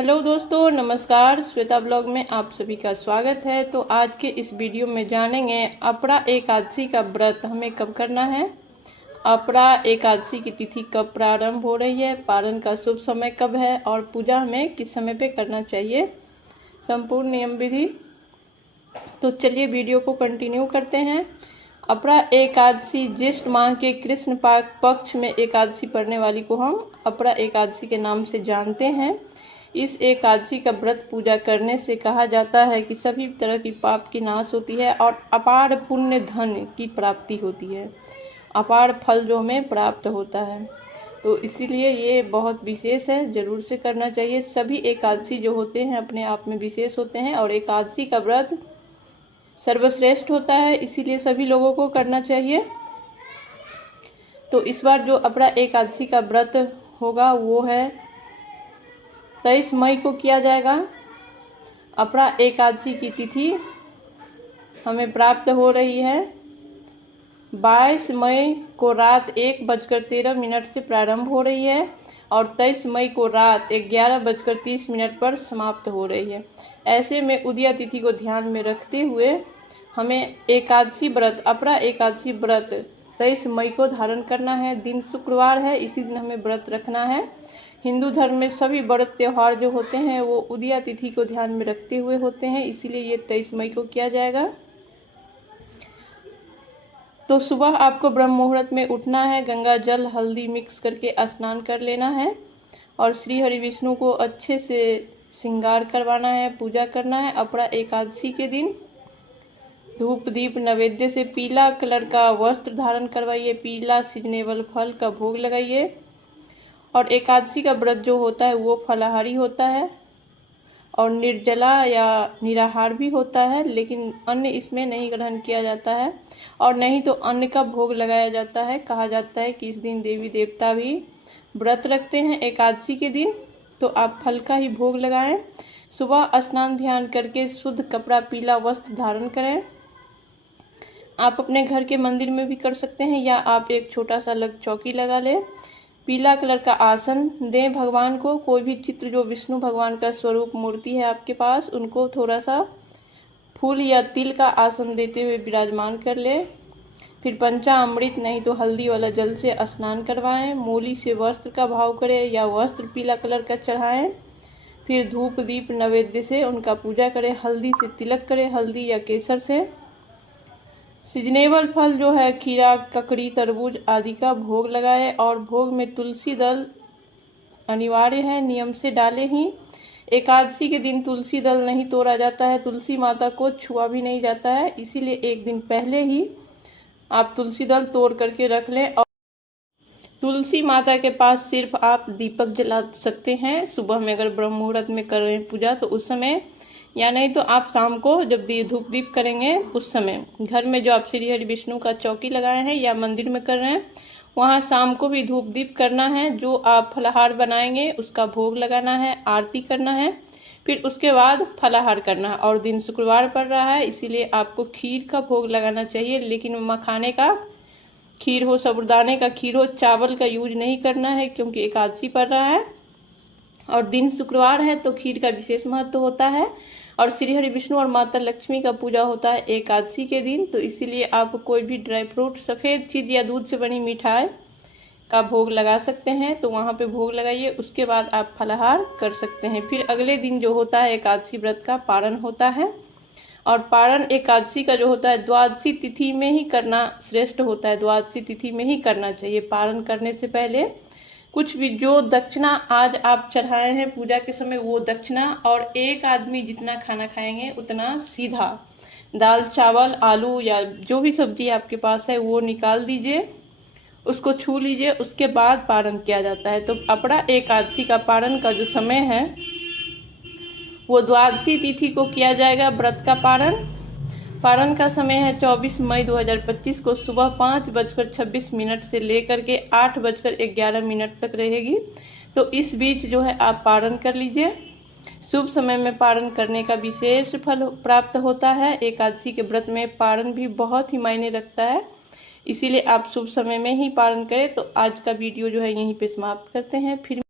Hello दोस्तों, नमस्कार। Shweta blog में आप सभी का स्वागत है। तो आज के इस वीडियो में जानेंगे अपरा एकादशी का व्रत हमें कब करना है, अपरा एकादशी की तिथि कब प्रारंभ हो रही है, पारण का शुभ समय कब है और पूजा हमें किस समय पे करना चाहिए, संपूर्ण नियम विधि। तो चलिए वीडियो को कंटिन्यू करते हैं। अपरा एकादशी ज्येष्ठ माह के कृष्ण पक्ष में एकादशी पड़ने वाली को हम अपरा एकादशी के नाम से जानते हैं। इस एकादशी का व्रत पूजा करने से कहा जाता है कि सभी तरह की पाप की नाश होती है और अपार पुण्य धन की प्राप्ति होती है, अपार फल जो हमें प्राप्त होता है। तो इसीलिए ये बहुत विशेष है, जरूर से करना चाहिए। सभी एकादशी जो होते हैं अपने आप में विशेष होते हैं और एकादशी का व्रत सर्वश्रेष्ठ होता है, इसीलिए सभी लोगों को करना चाहिए। तो इस बार जो अपरा एकादशी का व्रत होगा वो है 23 मई को किया जाएगा। अपरा एकादशी की तिथि हमें प्राप्त हो रही है 22 मई को रात 1:13 से प्रारंभ हो रही है और 23 मई को रात 11:30 पर समाप्त हो रही है। ऐसे में उदया तिथि को ध्यान में रखते हुए हमें एकादशी व्रत अपरा एकादशी व्रत 23 मई को धारण करना है। दिन शुक्रवार है, इसी दिन हमें व्रत रखना है। हिंदू धर्म में सभी व्रत त्यौहार जो होते हैं वो उदया तिथि को ध्यान में रखते हुए होते हैं, इसीलिए ये 23 मई को किया जाएगा। तो सुबह आपको ब्रह्म मुहूर्त में उठना है, गंगा जल हल्दी मिक्स करके स्नान कर लेना है और श्री हरि विष्णु को अच्छे से श्रृंगार करवाना है, पूजा करना है। अपरा एकादशी के दिन धूप दीप नैवेद्य से पीला कलर का वस्त्र धारण करवाइए, पीला सीजनेबल फल का भोग लगाइए। और एकादशी का व्रत जो होता है वो फलाहारी होता है और निर्जला या निराहार भी होता है, लेकिन अन्न इसमें नहीं ग्रहण किया जाता है और नहीं तो अन्न का भोग लगाया जाता है। कहा जाता है कि इस दिन देवी देवता भी व्रत रखते हैं एकादशी के दिन, तो आप फल का ही भोग लगाएं। सुबह स्नान ध्यान करके शुद्ध कपड़ा पीला वस्त्र धारण करें। आप अपने घर के मंदिर में भी कर सकते हैं या आप एक छोटा सा अलग चौकी लगा लें। पीला कलर का आसन दें भगवान को, कोई भी चित्र जो विष्णु भगवान का स्वरूप मूर्ति है आपके पास उनको थोड़ा सा फूल या तिल का आसन देते हुए विराजमान कर ले। फिर पंचामृत नहीं तो हल्दी वाला जल से स्नान करवाएं। मूली से वस्त्र का भाव करें या वस्त्र पीला कलर का चढ़ाएं। फिर धूप दीप नैवेद्य से उनका पूजा करें। हल्दी से तिलक करें, हल्दी या केसर से। सीजनेबल फल जो है खीरा ककड़ी तरबूज आदि का भोग लगाए और भोग में तुलसी दल अनिवार्य है, नियम से डालें ही। एकादशी के दिन तुलसी दल नहीं तोड़ा जाता है, तुलसी माता को छुआ भी नहीं जाता है, इसीलिए एक दिन पहले ही आप तुलसी दल तोड़ करके रख लें। और तुलसी माता के पास सिर्फ आप दीपक जला सकते हैं। सुबह में अगर ब्रह्म मुहूर्त में कर रहे हैं पूजा तो उस समय, या नहीं तो आप शाम को जब धूप दीप करेंगे उस समय घर में जो आप श्री हरि विष्णु का चौकी लगाए हैं या मंदिर में कर रहे हैं वहाँ शाम को भी धूप दीप करना है। जो आप फलाहार बनाएंगे उसका भोग लगाना है, आरती करना है, फिर उसके बाद फलाहार करना है। और दिन शुक्रवार पड़ रहा है इसीलिए आपको खीर का भोग लगाना चाहिए, लेकिन मखाने का खीर हो, साबूदाने का खीर हो, चावल का यूज नहीं करना है क्योंकि एकादशी पड़ रहा है और दिन शुक्रवार है तो खीर का विशेष महत्व होता है। और श्री हरि विष्णु और माता लक्ष्मी का पूजा होता है एकादशी के दिन, तो इसीलिए आप कोई भी ड्राई फ्रूट सफ़ेद चीज़ या दूध से बनी मिठाई का भोग लगा सकते हैं, तो वहाँ पे भोग लगाइए। उसके बाद आप फलाहार कर सकते हैं। फिर अगले दिन जो होता है एकादशी व्रत का पारण होता है और पारण एकादशी का जो होता है द्वादशी तिथि में ही करना श्रेष्ठ होता है, द्वादशी तिथि में ही करना चाहिए। पारण करने से पहले कुछ भी जो दक्षिणा आज आप चढ़ाए हैं पूजा के समय वो दक्षिणा और एक आदमी जितना खाना खाएंगे उतना सीधा दाल चावल आलू या जो भी सब्जी आपके पास है वो निकाल दीजिए, उसको छू लीजिए, उसके बाद पारण किया जाता है। तो अपरा एकादशी का पारण का जो समय है वो द्वादशी तिथि को किया जाएगा व्रत का पारण। पारण का समय है 24 मई 2025 को सुबह 5:26 से लेकर के 8:11 तक रहेगी। तो इस बीच जो है आप पारण कर लीजिए। शुभ समय में पारण करने का विशेष फल प्राप्त होता है। एकादशी के व्रत में पारण भी बहुत ही मायने रखता है, इसीलिए आप शुभ समय में ही पारण करें। तो आज का वीडियो जो है यहीं पे समाप्त करते हैं। फिर